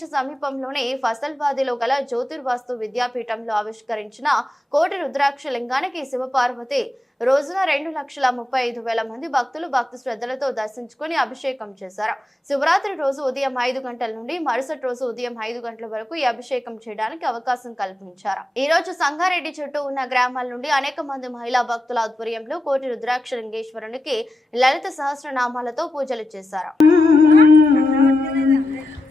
Beach సమీపంలోని ఫసల్వాదిలో గల జ్యోతిర్వాస్తు విద్యాపీఠంలో ఆవిష్కరించిన కోటి రుద్రాక్ష లింగానికి శివపార్వతి రోజున రెండు లక్షల ముప్పై ఐదు వేల మంది భక్తులు భక్తి శ్రద్ధలతో దర్శించుకుని అభిషేకం చేశారు. శివరాత్రి రోజు ఉదయం ఐదు గంటల నుండి మరుసటి రోజు ఉదయం ఐదు గంటల వరకు ఈ అభిషేకం చేయడానికి అవకాశం కల్పించారు. ఈ రోజు సంగారెడ్డి చుట్టూ ఉన్న గ్రామాల నుండి అనేక మంది మహిళా భక్తుల ఆధ్వర్యంలో కోటి రుద్రాక్ష లింగేశ్వరునికి లలిత సహస్రనామాలతో పూజలు చేశారు.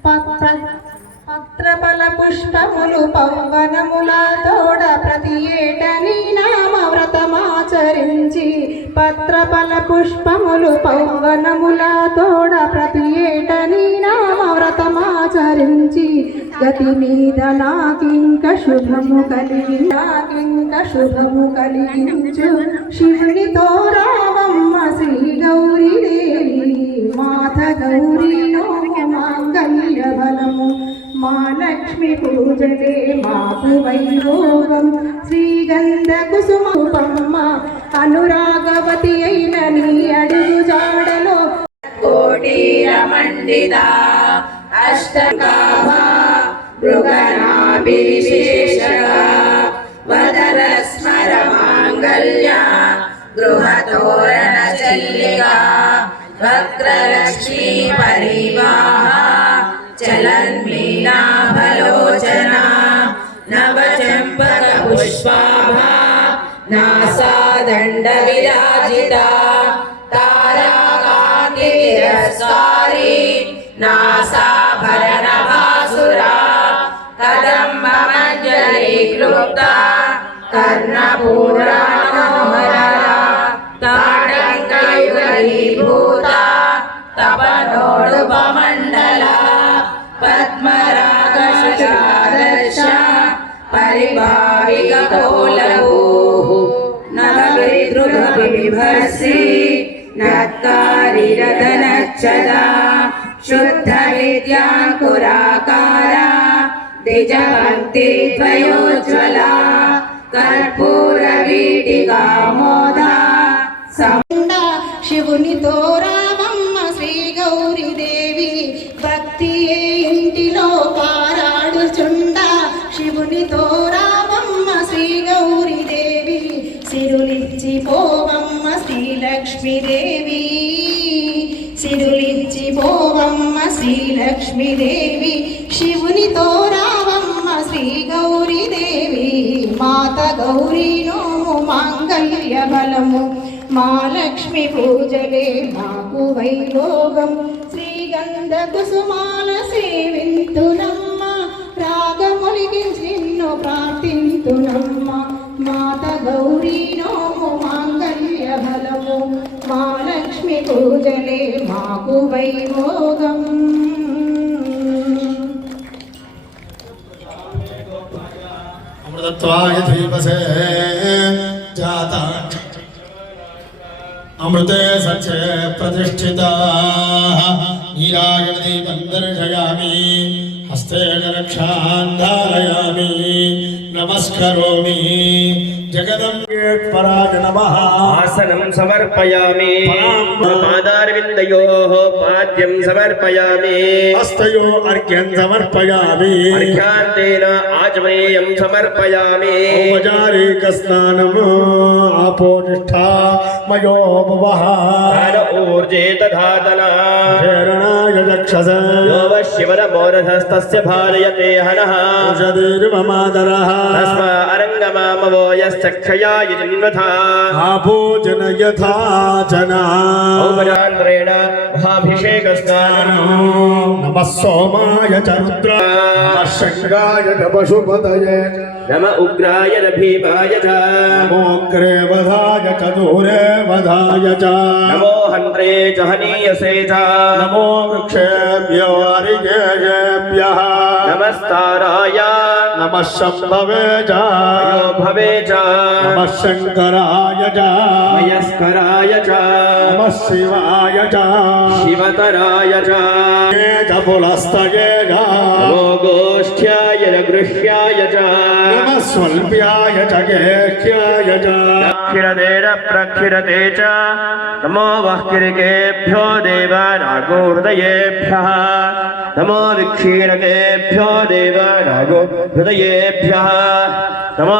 పత్రఫల పుష్పములు పౌవనముల తోడ ప్రతి ఏట నీ నామ వ్రతమాచరించి పత్రఫల పుష్పములు పౌవనముల తోడ ప్రతి ఏట నీ నామ వ్రతమాచరించి గతి మీద నాకింక శుభము కలిగి నాకింక శుభము కలిగించు. శివునితో రామమ్మ శ్రీ గౌరీదేవి మాత గౌరీ. బలము పూజలే మాకు వైభోగం శ్రీగంధ కుసుమమ్మ అనురాగవతి అయిన నీ అడుగు జాడలో. కోటిరమండిత అష్టకాభ మృగనాభిశేష వదర స్మర మాంగళ్య గృహతోరణ చల్లిగా. వక్రలక్ష్మీ పరివాహ చలన్మి నవచంపక పుష్పాభ నాసాదండ విరాజిత తారాకాంతి తిరస్కారి నాసాభరణ భాసురా కదంబ మంజరి క్లుప్త పరిభావికకోలభూ నవవిద్రుభిభర్సి నత్కారిరదనచ్చదా శుద్ధ విద్యాంకురాకార ద్విజపంక్తి ద్వయోజ్వలా కర్పూర వీటికామోదా ఉండ శివునితో సిరులిచ్చి పోవమ్మ శ్రీలక్ష్మీదేవి శివునితో రావమ్మ శ్రీ గౌరీదేవి మాత గౌరీ నోము మాంగళ్య బలము మా లక్ష్మి పూజలే మాకు వైభోగం శ్రీగంధ కుసుమాల సేవింతునమ్మ రాగములికి నిన్ను ప్రార్థింతునమ్మ పూజలే మాకు వైభోగం. అమృతత్వాయ ధీమసే జాత అమృతే సత్యే ప్రతిష్ఠిత. నీరాగణదీపం దర్శయామి హస్తేన రక్షాన్ ధారయామి నమస్కరోమి. आसनं समर्पयामि। पादारविन्दयोः पाद्यं समर्पयामि। हस्तयो अर्घ्यं समर्पयामि। अर्घ्यान्तेन आचमनीयं समर्पयामि। औपचारिकस्नानम् आपोनिष्ठा मयो ऊर्जे दधातना प्रेरणाय चक्षस। यो वः शिवरमोरधस्तस्य भारयते हनः। तस्मा अरङ्गमामवो सख्यया यजन्वथा। आभोजन यथा जना। औपचान्द्रेण महाभिषेकस्नानम् नमः सोमाय च रुद्रा पशुपतये नम उग्राय न च। नमोऽग्रे वधाय च दूरे वधाय च। नमो हन्त्रे च हनीयसे च। नमो वृक्षेभ्यो हरिकेयेभ्यः नमस्ताराय। नमः शम्भवे च। भवे च नमः शङ्कराय च मयस्कराय च नमः शिवाय च शिवतराय च पुलस्तये च गोष्ठ्याय गृह्याय च नमः स्वल्प्याय च गेह्याय च प्रक्षिरते न प्रक्षिरते च नमो वः किरिकेभ्यो देवानागोहृदयेभ्यः नमो विक्षीणकेभ्यो देवानागो हृदयेभ्यः नमो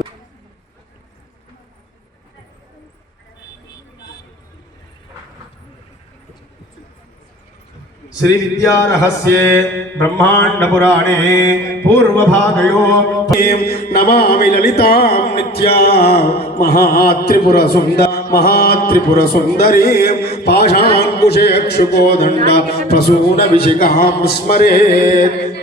శ్రీ విద్యారహస్యే బ్రహ్మాండపురాణే పూర్వభాగయో నమామి లలితాం నిత్యా మహాత్రిపుర సుంద మహాత్రిపుర సుందరీ పాశాంకుశేక్షుకోదండ ప్రసూన విశిఖాం స్మరే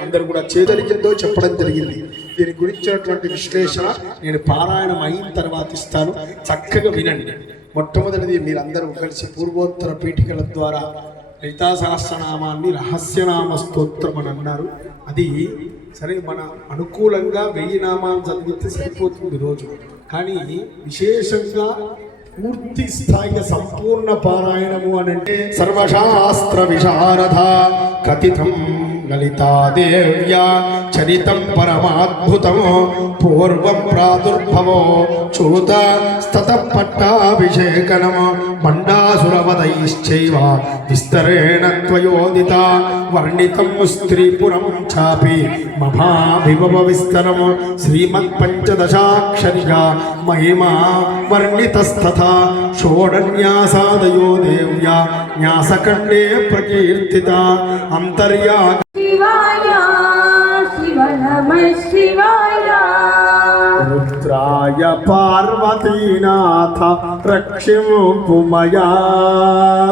అందరు కూడా చేదరిగిందో చెప్పడం జరిగింది. దీని గురించినటువంటి విశ్లేషణ నేను పారాయణం అయిన తర్వాత ఇస్తాను. చక్కగా వినండి. మొట్టమొదటిది మీరందరూ కలిసి పూర్వోత్తర పీఠికల ద్వారా లలితా సహస్రనామాన్ని రహస్యనామ స్తోత్రం అని అన్నారు. అది సరే మన అనుకూలంగా వెయ్యి నామాలు చదివితే సరిపోతుంది రోజు. కానీ విశేషంగా పూర్తి స్థాయిగా సంపూర్ణ పారాయణము అని అంటే సర్వశాస్త్ర విశారథ కథితం లలితాదేవ్యా చరితం పరమాద్భుతం పూర్వం ప్రాదుర్భవో చూత స్తత పట్టాభిషేకనం మండాసురవదైశ్చైవ విస్తరేణ త్వయోదిత వర్ణితం స్త్రీపురం చాపి మహాభిభవ విస్తరం శ్రీమత్పంచదశాక్షరిగా మహిమా వర్ణితస్తథా షోడన్యాసాదయో దేవ్యా న్యాసఖండే ప్రకీర్తిత అంతర్యా శివాయ రుద్రాయ పార్వతీనాథ రక్షింపుమయా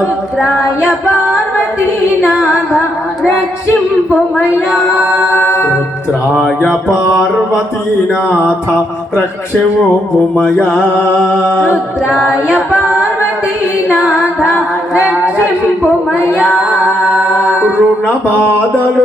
రుద్రాయ పార్వతీనాథ రక్షింపుమయా రుద్రాయ పార్వతీనాథ రక్షింపుమయా రుద్రాయ పార్వతీనాథ రక్షింపుమయా రుణ బాధలు